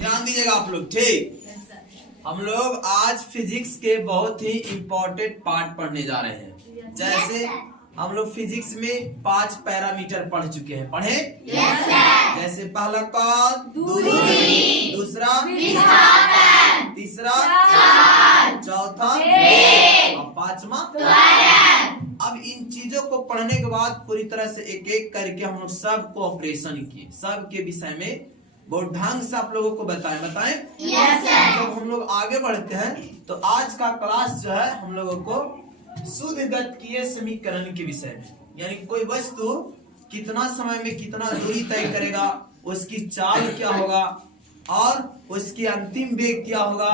ध्यान दीजिएगा आप लोग। ठीक, हम लोग आज फिजिक्स के बहुत ही इम्पोर्टेंट पार्ट पढ़ने जा रहे हैं। जैसे हम लोग फिजिक्स में 5 पैरामीटर पढ़ चुके हैं। पढ़े? जैसे पहला कौन? दूरी, दूसरा विस्थापन, तीसरा चौथा और पांचवा। अब इन चीजों को पढ़ने के बाद पूरी तरह से एक एक करके हम लोग सब को ऑपरेशन किए, सब के विषय में बहुत ढंग से आप लोगों को बताएं। जब हम लोग आगे बढ़ते हैं तो आज का क्लास जो है हम लोगों को शुद्ध गतिकीय समीकरण के विषय में, यानी कोई वस्तु कितना समय में कितना दूरी तय करेगा, उसकी चाल क्या होगा और उसकी अंतिम वेग क्या होगा,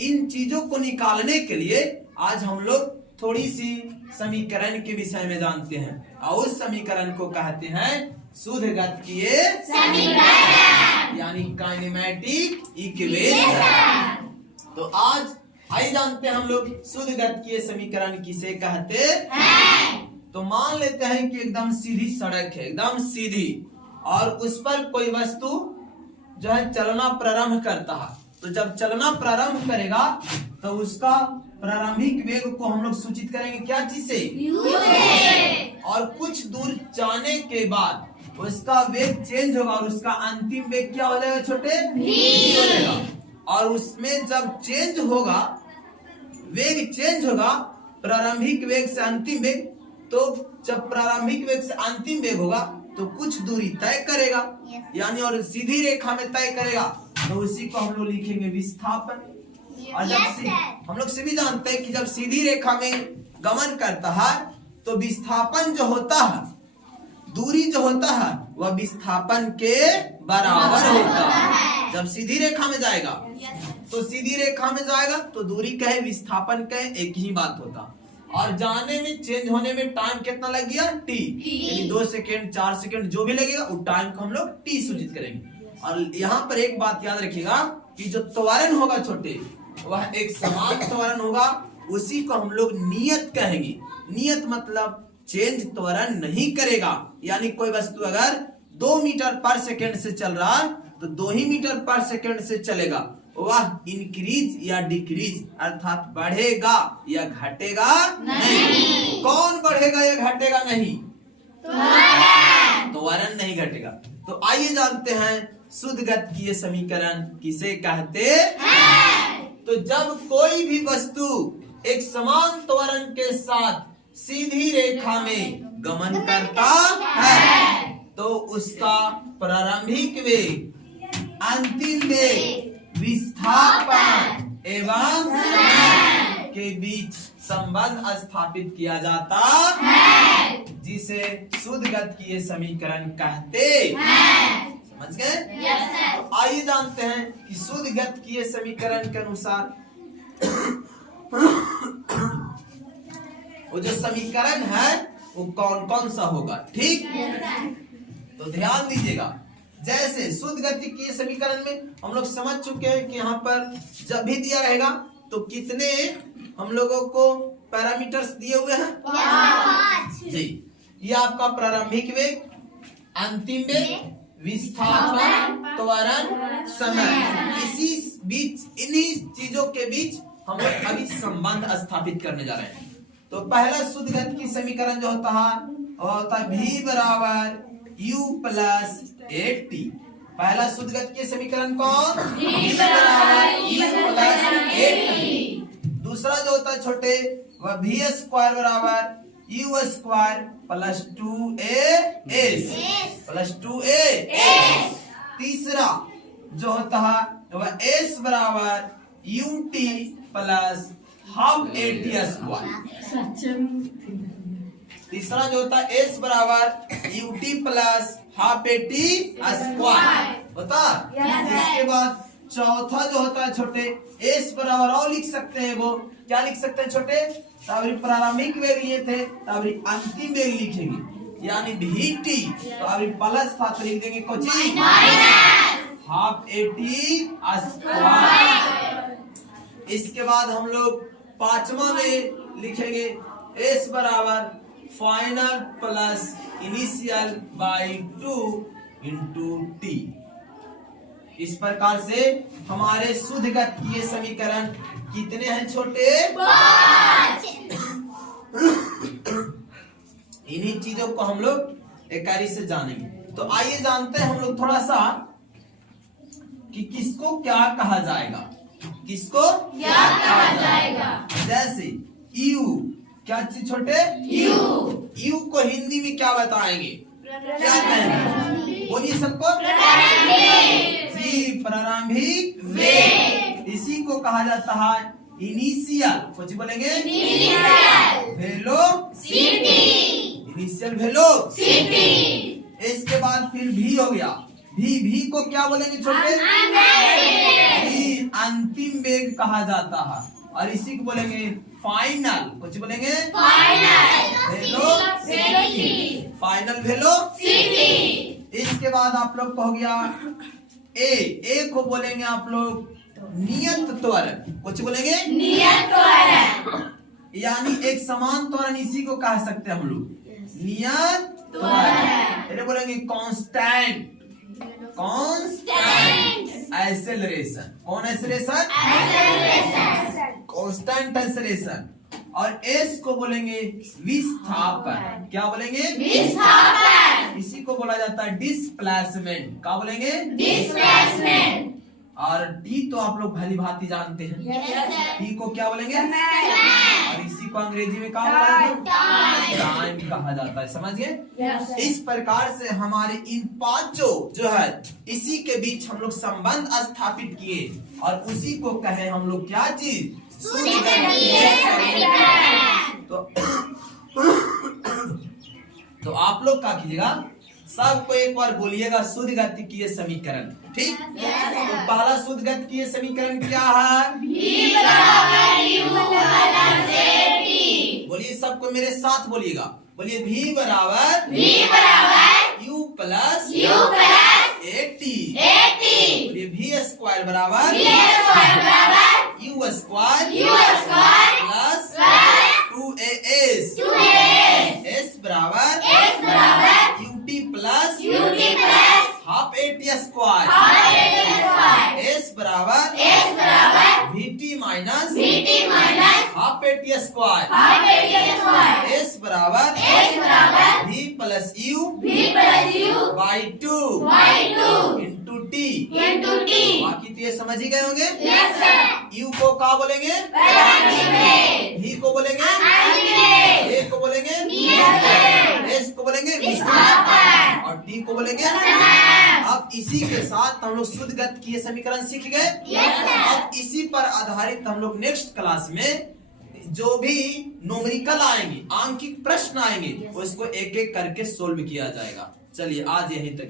इन चीजों को निकालने के लिए आज हम लोग थोड़ी सी समीकरण के विषय में जानते हैं और उस समीकरण को कहते हैं शुद्ध गतिकीय समीकरण, यानी काइनेमेटिक इक्वेशन। तो आज आइए जानते हैं हम लोग शुद्ध गतिकीय समीकरण किसे कहते हैं। तो मान लेते हैं कि एकदम सीधी सड़क है, एकदम सीधी, और उस पर कोई वस्तु जो है चलना प्रारंभ करता है। तो जब चलना प्रारंभ करेगा तो उसका प्रारंभिक वेग को हम लोग सूचित करेंगे क्या चीज से? और कुछ दूर जाने के बाद उसका वेग चेंज होगा और उसका अंतिम वेग क्या हो जाएगा छोटे? v हो जाएगा। और उसमें जब चेंज होगा, वेग चेंज होगा प्रारंभिक वेग से अंतिम वेग, तो जब प्रारंभिक वेग से अंतिम वेग होगा तो कुछ दूरी तय करेगा, यानी और सीधी रेखा में तय करेगा, तो उसी को हम लोग लिखेंगे विस्थापन। और जब हम लोग सभी जानते हैं कि जब सीधी रेखा में गमन करता है तो विस्थापन जो होता है, दूरी जो होता है, वह विस्थापन के बराबर होता है। जब सीधी रेखा में जाएगा तो सीधी रेखा में जाएगा तो दूरी कहे विस्थापन कहे एक ही बात होता। और जाने में चेंज होने में टाइम कितना लग गया? t, यानी 2 सेकेंड 4 सेकेंड जो भी लगेगा उस टाइम को हम लोग t सूचित करेंगे। और यहाँ पर एक बात याद रखिएगा कि जो त्वरण होगा छोटे, वह एक समान त्वरण होगा, उसी को हम लोग नियत कहेंगे। नियत मतलब चेंज त्वरण नहीं करेगा, यानी कोई वस्तु अगर 2 मीटर पर सेकेंड से चल रहा है तो 2 ही मीटर पर सेकेंड से चलेगा, वह इंक्रीज या डिक्रीज अर्थात बढ़ेगा या घटेगा नहीं। कौन बढ़ेगा या घटेगा नहीं? त्वरण नहीं घटेगा। तो आइए जानते हैं शुद्ध गतिकीय समीकरण किसे कहते हैं। तो जब कोई भी वस्तु एक समान त्वरण के साथ सीधी रेखा में गमन करता है तो उसका प्रारंभिक वेग, अंतिम वेग, विस्थापन एवं समय के बीच संबंध स्थापित किया जाता है, जिसे शुद्ध गतिकीय समीकरण कहते हैं। समझ गए? तो आइए जानते हैं कि शुद्ध गतिकीय समीकरण के अनुसार वो जो समीकरण है वो कौन कौन सा होगा। ठीक, तो ध्यान दीजिएगा। जैसे शुद्ध गतिकीय समीकरण में हम लोग समझ चुके हैं कि यहाँ पर जब भी दिया रहेगा तो कितने हम लोगों को पैरामीटर्स दिए हुए हैं जी। ये आपका प्रारंभिक वेग, अंतिम वेग, विस्थापन, त्वरण, समय, इसी बीच, इन्हीं चीजों के बीच हम लोग अभी संबंध स्थापित करने जा रहे हैं। तो पहला शुद्ध गतिकीय समीकरण जो होता है वो होता है v बराबर u प्लस 8t। पहला शुद्ध गतिकीय समीकरण कौन? v बराबर u प्लस 8t। दूसरा जो होता है छोटे वह v स्क्वायर बराबर u square plus 2as plus 2a। तीसरा जो होता है वह s बराबर ut plus half at square. तीसरा जो होता है s बराबर ut plus half at square होता। इसके बाद चौथा जो होता है छोटे s बराबर और लिख सकते हैं, वो क्या लिख सकते हैं छोटे? तावरी प्रारंभिक वेग लिए थे, तावरी अंतिम वेग लिखेंगे, यानी vt। तो अभी प्लस था तो लिख देंगे कोची हाफ at स्क्वायर। इसके बाद हम लोग पांचवा में लिखेंगे s बराबर final plus initial by 2 into t। इस प्रकार से हमारे शुद्ध गतिकीय समीकरण कितने हैं छोटे? 5। इन्हीं चीजों को हम लोग इकाई से जानेंगे। तो आइए जानते हैं हम लोग थोड़ा सा कि किसको क्या कहा जाएगा, किसको क्या कहा जाएगा। जैसे यू, क्या चीज छोटे? यू को हिंदी में क्या बताएंगे, क्या कहेंगे? बोलिए सबको। जी, प्रारंभिक वेग। इसी को कहा जाता है इनिशियल, कुछ बोलेंगे? वेलोसिटी। Initial velocity. इसके बाद फिर भी हो गया, भी को क्या बोलेंगे छोटे? अंतिम वेग कहा जाता है, और इसी को बोलेंगे फाइनल, कुछ बोलेंगे? Final velocity. इसके बाद आप लोग को हो गया ए को बोलेंगे आप लोग नियत त्वरण, कुछ बोलेंगे? नियत त्वरण। यानी एक समान त्वरण, इसी को कह सकते हैं हम लोग नियत त्वरण। फिर बोलेंगे कांस्टेंट एक्सेलरेशन। कौन एक्सेलरेशन? Constant acceleration. और एस को बोलेंगे विस्थापन। क्या बोलेंगे? विस्थापन। इसी को बोला जाता है डिस्प्लेसमेंट। क्या बोलेंगे? डिस्प्लेसमेंट। और टी तो आप लोग भली भांति जानते हैं, टी को क्या बोलेंगे? और इसी को अंग्रेजी में क्या बोला जाता है? टाइम कहा जाता है। समझ गए? इस प्रकार से हमारे इन पांचों जो है इसी के बीच हम लोग संबंध स्थापित किए, और उसी को कहे हम लोग क्या चीज? तो आप लोग क्या कीजिएगा, सबको एक बार बोलिएगा शुद्ध गतिकीय समीकरण, ठीक? तो पहला शुद्ध गतिकीय समीकरण क्या है? बोलिए सबको मेरे साथ बोलिएगा, बोलिए V बराबर U प्लस AT। बोलिए V स्क्वायर बराबर U square plus 2AS। S बराबर UT plus half AT square. S बराबर VT minus half AT square. S बराबर V plus U by 2 into T। बाकी तो ये समझ ही गए होंगे। U को क्या बोलेंगे? V को बोलेंगे? A को बोलेंगे? S को बोलेंगे? और T को बोलेंगे? अब इसी के साथ हम लोग शुद्ध गतिकीय समीकरण सीख गए। अब इसी पर आधारित हम लोग नेक्स्ट क्लास में जो भी न्यूमेरिकल आएंगे, आंकिक प्रश्न आएंगे, उसको एक एक करके सोल्व किया जाएगा। चलिए आज यहीं तक।